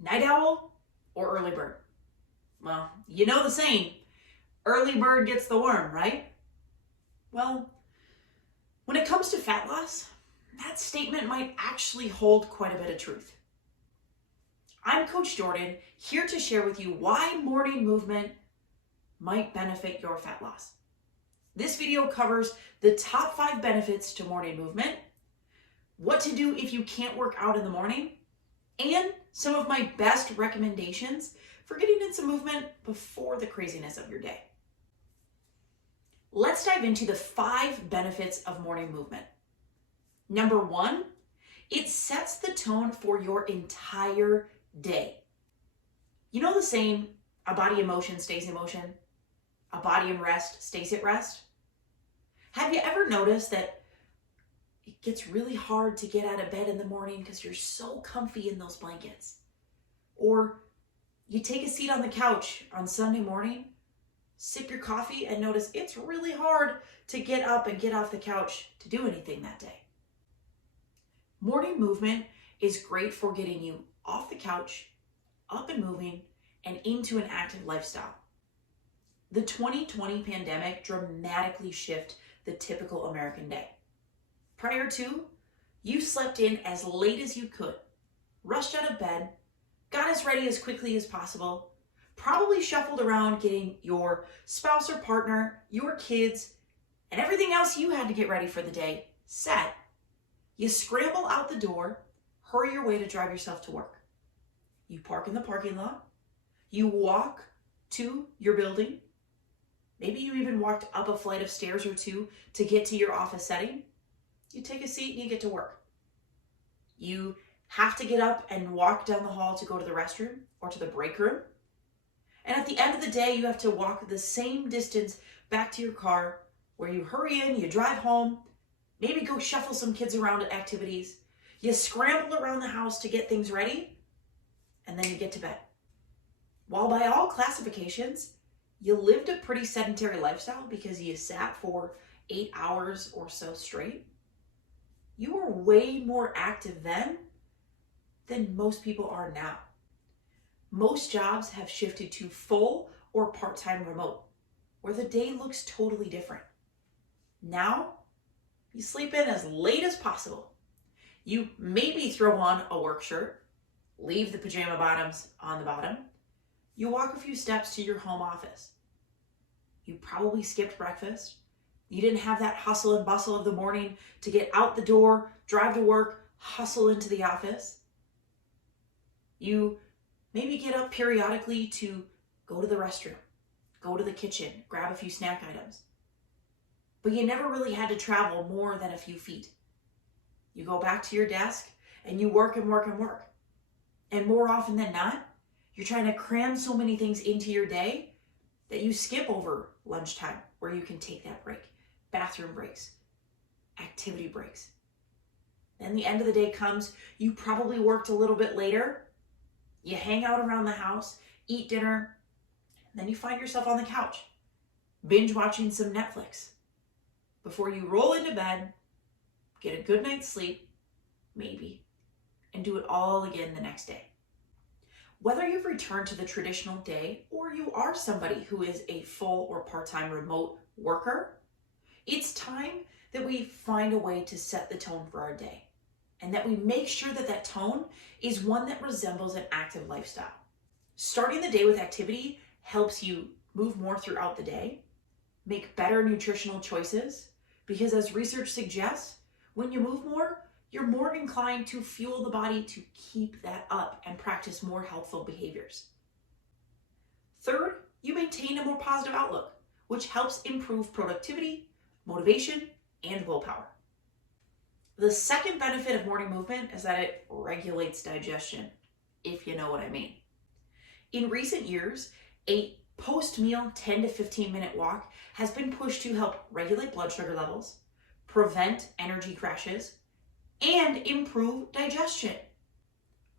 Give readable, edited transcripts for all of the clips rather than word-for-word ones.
Night owl or early bird? Well, you know the saying, early bird gets the worm, right? Well, when it comes to fat loss, that statement might actually hold quite a bit of truth. I'm Coach Jordan, here to share with you why morning movement might benefit your fat loss. This video covers the top 5 benefits to morning movement, what to do if you can't work out in the morning, and some of my best recommendations for getting in some movement before the craziness of your day. Let's dive into the 5 benefits of morning movement. Number 1, it sets the tone for your entire day. You know the saying, a body in motion stays in motion, a body in rest stays at rest? Have you ever noticed that it gets really hard to get out of bed in the morning because you're so comfy in those blankets? Or you take a seat on the couch on Sunday morning, sip your coffee, and notice it's really hard to get up and get off the couch to do anything that day. Morning movement is great for getting you off the couch, up and moving, and into an active lifestyle. The 2020 pandemic dramatically shifted the typical American day. Prior to, you slept in as late as you could, rushed out of bed, got as ready as quickly as possible, probably shuffled around getting your spouse or partner, your kids, and everything else you had to get ready for the day set. You scramble out the door, hurry your way to drive yourself to work. You park in the parking lot, you walk to your building, maybe you even walked up a flight of stairs or two to get to your office setting. You take a seat and you get to work. You have to get up and walk down the hall to go to the restroom or to the break room. And at the end of the day, you have to walk the same distance back to your car where you hurry in, you drive home, maybe go shuffle some kids around at activities. You scramble around the house to get things ready, and then you get to bed. While by all classifications, you lived a pretty sedentary lifestyle because you sat for 8 hours or so straight, you were way more active then than most people are now. Most jobs have shifted to full or part-time remote, where the day looks totally different. Now, you sleep in as late as possible. You maybe throw on a work shirt, leave the pajama bottoms on the bottom. You walk a few steps to your home office. You probably skipped breakfast. You didn't have that hustle and bustle of the morning to get out the door, drive to work, hustle into the office. You maybe get up periodically to go to the restroom, go to the kitchen, grab a few snack items. But you never really had to travel more than a few feet. You go back to your desk and you work and work and work. And more often than not, you're trying to cram so many things into your day that you skip over lunchtime where you can take that break, bathroom breaks, activity breaks. Then the end of the day comes, you probably worked a little bit later, you hang out around the house, eat dinner, and then you find yourself on the couch, binge watching some Netflix, before you roll into bed, get a good night's sleep, maybe, and do it all again the next day. Whether you've returned to the traditional day or you are somebody who is a full or part-time remote worker, it's time that we find a way to set the tone for our day and that we make sure that that tone is one that resembles an active lifestyle. Starting the day with activity helps you move more throughout the day, make better nutritional choices, because as research suggests, when you move more, you're more inclined to fuel the body to keep that up and practice more healthful behaviors. Third, you maintain a more positive outlook, which helps improve productivity, motivation, and willpower. The second benefit of morning movement is that it regulates digestion, if you know what I mean. In recent years, a post-meal 10 to 15 minute walk has been pushed to help regulate blood sugar levels, prevent energy crashes, and improve digestion.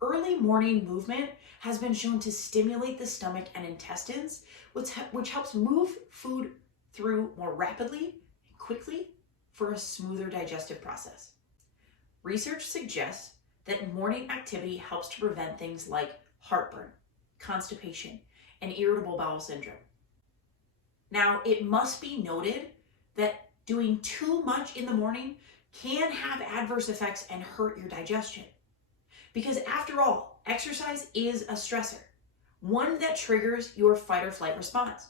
Early morning movement has been shown to stimulate the stomach and intestines, which helps move food through more rapidly and quickly for a smoother digestive process. Research suggests that morning activity helps to prevent things like heartburn, constipation, and irritable bowel syndrome. Now, it must be noted that doing too much in the morning can have adverse effects and hurt your digestion. Because after all, exercise is a stressor, one that triggers your fight or flight response.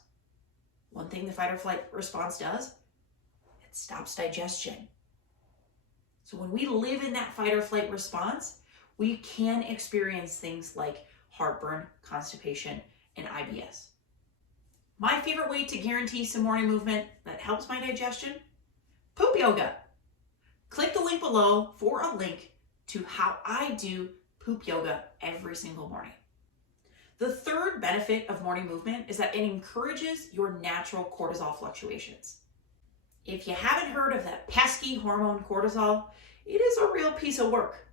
One thing the fight or flight response does, it stops digestion. So when we live in that fight or flight response, we can experience things like heartburn, constipation, and IBS. My favorite way to guarantee some morning movement that helps my digestion? Poop yoga. Click the link below for a link to how I do poop yoga every single morning. The third benefit of morning movement is that it encourages your natural cortisol fluctuations. If you haven't heard of that pesky hormone cortisol, it is a real piece of work,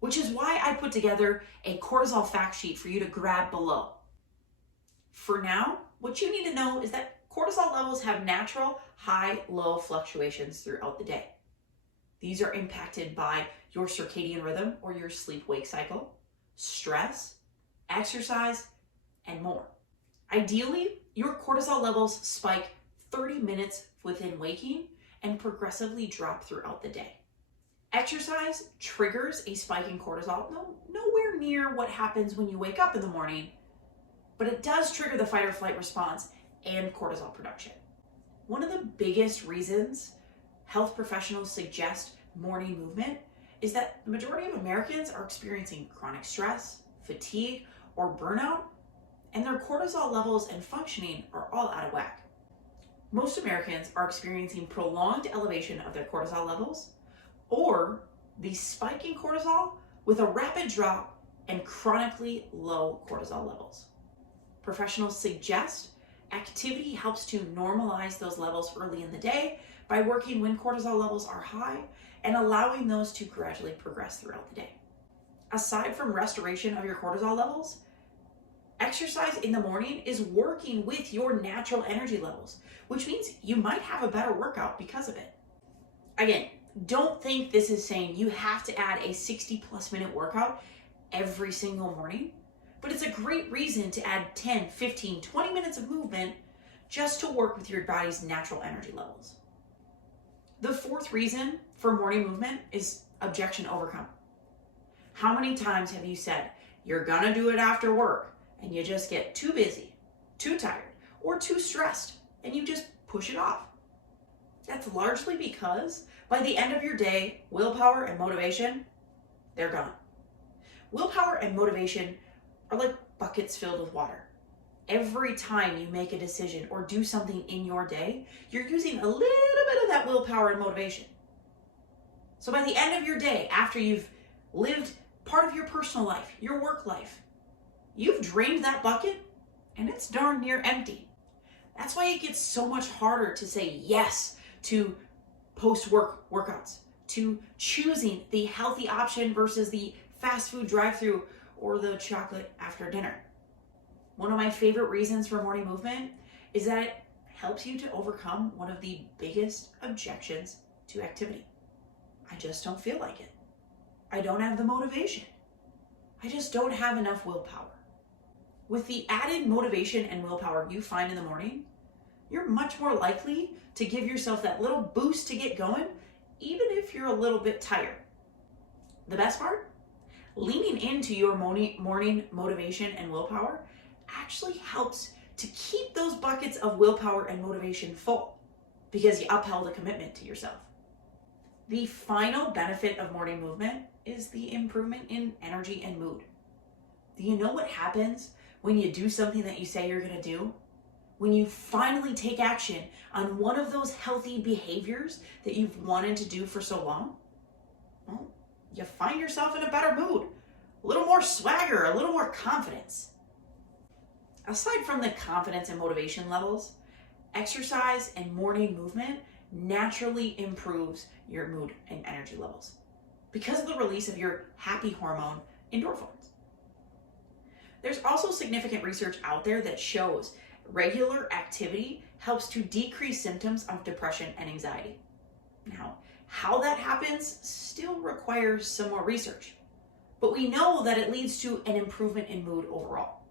which is why I put together a cortisol fact sheet for you to grab below. For now, what you need to know is that cortisol levels have natural high-low fluctuations throughout the day. These are impacted by your circadian rhythm or your sleep-wake cycle, stress, exercise, and more. Ideally, your cortisol levels spike 30 minutes within waking and progressively drop throughout the day. Exercise triggers a spike in cortisol, nowhere near what happens when you wake up in the morning, but it does trigger the fight or flight response and cortisol production. One of the biggest reasons health professionals suggest morning movement is that the majority of Americans are experiencing chronic stress, fatigue, or burnout, and their cortisol levels and functioning are all out of whack. Most Americans are experiencing prolonged elevation of their cortisol levels or the spike in cortisol with a rapid drop and chronically low cortisol levels. Professionals suggest activity helps to normalize those levels early in the day by working when cortisol levels are high and allowing those to gradually progress throughout the day. Aside from restoration of your cortisol levels, exercise in the morning is working with your natural energy levels, which means you might have a better workout because of it. Again, don't think this is saying you have to add a 60+ minute workout every single morning, but it's a great reason to add 10, 15, 20 minutes of movement just to work with your body's natural energy levels. The fourth reason for morning movement is objection overcome. How many times have you said you're gonna do it after work and you just get too busy, too tired, or too stressed and you just push it off? That's largely because by the end of your day, willpower and motivation, they're gone. Willpower and motivation are like buckets filled with water. Every time you make a decision or do something in your day, you're using a little bit of that willpower and motivation. So by the end of your day, after you've lived part of your personal life, your work life, you've drained that bucket and it's darn near empty. That's why it gets so much harder to say yes to post-work workouts, to choosing the healthy option versus the fast food drive-thru or the chocolate after dinner. One of my favorite reasons for morning movement is that it helps you to overcome one of the biggest objections to activity. I just don't feel like it. I don't have the motivation. I just don't have enough willpower. With the added motivation and willpower you find in the morning, you're much more likely to give yourself that little boost to get going, even if you're a little bit tired. The best part? Leaning into your morning motivation and willpower actually helps to keep those buckets of willpower and motivation full because you upheld a commitment to yourself. The final benefit of morning movement is the improvement in energy and mood. Do you know what happens when you do something that you say you're going to do? When you finally take action on one of those healthy behaviors that you've wanted to do for so long? Well, you find yourself in a better mood, a little more swagger, a little more confidence. Aside from the confidence and motivation levels, exercise and morning movement naturally improves your mood and energy levels because of the release of your happy hormone, endorphins. There's also significant research out there that shows regular activity helps to decrease symptoms of depression and anxiety. Now, how that happens still requires some more research, but we know that it leads to an improvement in mood overall.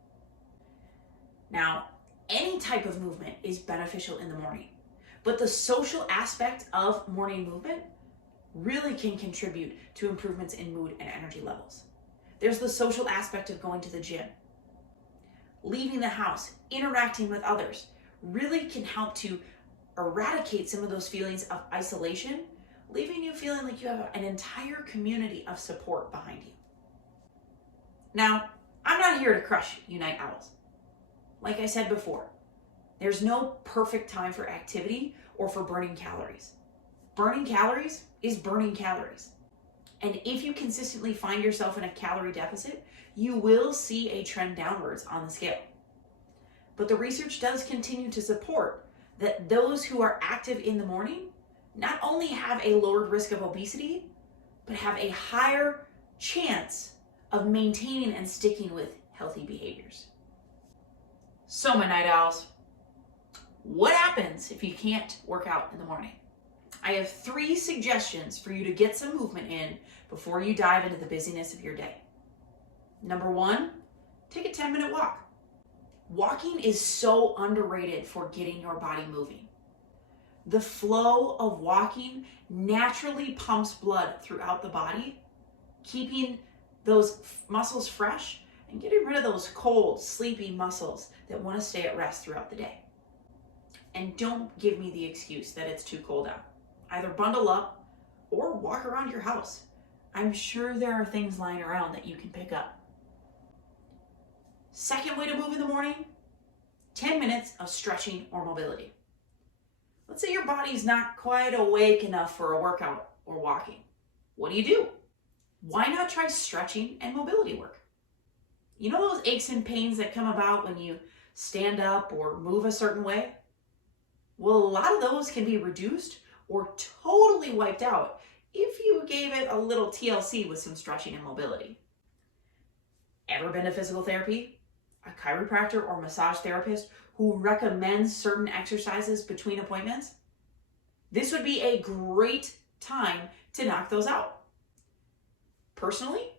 Now, any type of movement is beneficial in the morning, but the social aspect of morning movement really can contribute to improvements in mood and energy levels. There's the social aspect of going to the gym. Leaving the house, interacting with others, really can help to eradicate some of those feelings of isolation, leaving you feeling like you have an entire community of support behind you. Now, I'm not here to crush you night owls. Like I said before, there's no perfect time for activity or for burning calories. Burning calories is burning calories. And if you consistently find yourself in a calorie deficit, you will see a trend downwards on the scale. But the research does continue to support that those who are active in the morning not only have a lowered risk of obesity, but have a higher chance of maintaining and sticking with healthy behaviors. So my night owls, what happens if you can't work out in the morning? I have 3 suggestions for you to get some movement in before you dive into the busyness of your day. Number 1, take a 10-minute walk. Walking is so underrated for getting your body moving. The flow of walking naturally pumps blood throughout the body, keeping those muscles fresh and getting rid of those cold, sleepy muscles that want to stay at rest throughout the day. And don't give me the excuse that it's too cold out. Either bundle up or walk around your house. I'm sure there are things lying around that you can pick up. Second way to move in the morning, 10 minutes of stretching or mobility. Let's say your body's not quite awake enough for a workout or walking. What do? Why not try stretching and mobility work? You know those aches and pains that come about when you stand up or move a certain way? Well, a lot of those can be reduced or totally wiped out if you gave it a little TLC with some stretching and mobility. Ever been to physical therapy? A chiropractor or massage therapist who recommends certain exercises between appointments? This would be a great time to knock those out. Personally,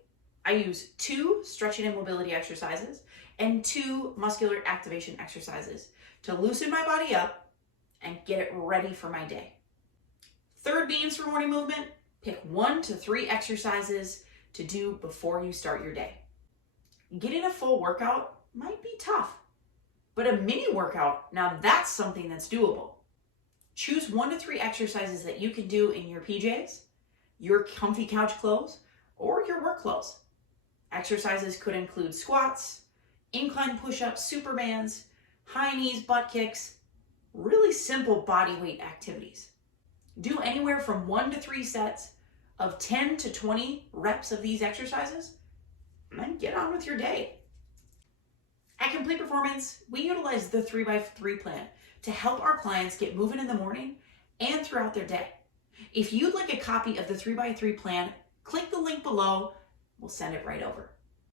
I use 2 stretching and mobility exercises and 2 muscular activation exercises to loosen my body up and get it ready for my day. Third means for morning movement, pick 1 to 3 exercises to do before you start your day. Getting a full workout might be tough, but a mini workout, now that's something that's doable. Choose 1 to 3 exercises that you can do in your PJs, your comfy couch clothes, or your work clothes. Exercises could include squats, incline push-ups, supermans, high knees, butt kicks, really simple body weight activities. Do anywhere from 1 to 3 sets of 10 to 20 reps of these exercises, and then get on with your day. At Complete Performance, we utilize the 3x3 plan to help our clients get moving in the morning and throughout their day. If you'd like a copy of the 3x3 plan, click the link below. We'll send it right over.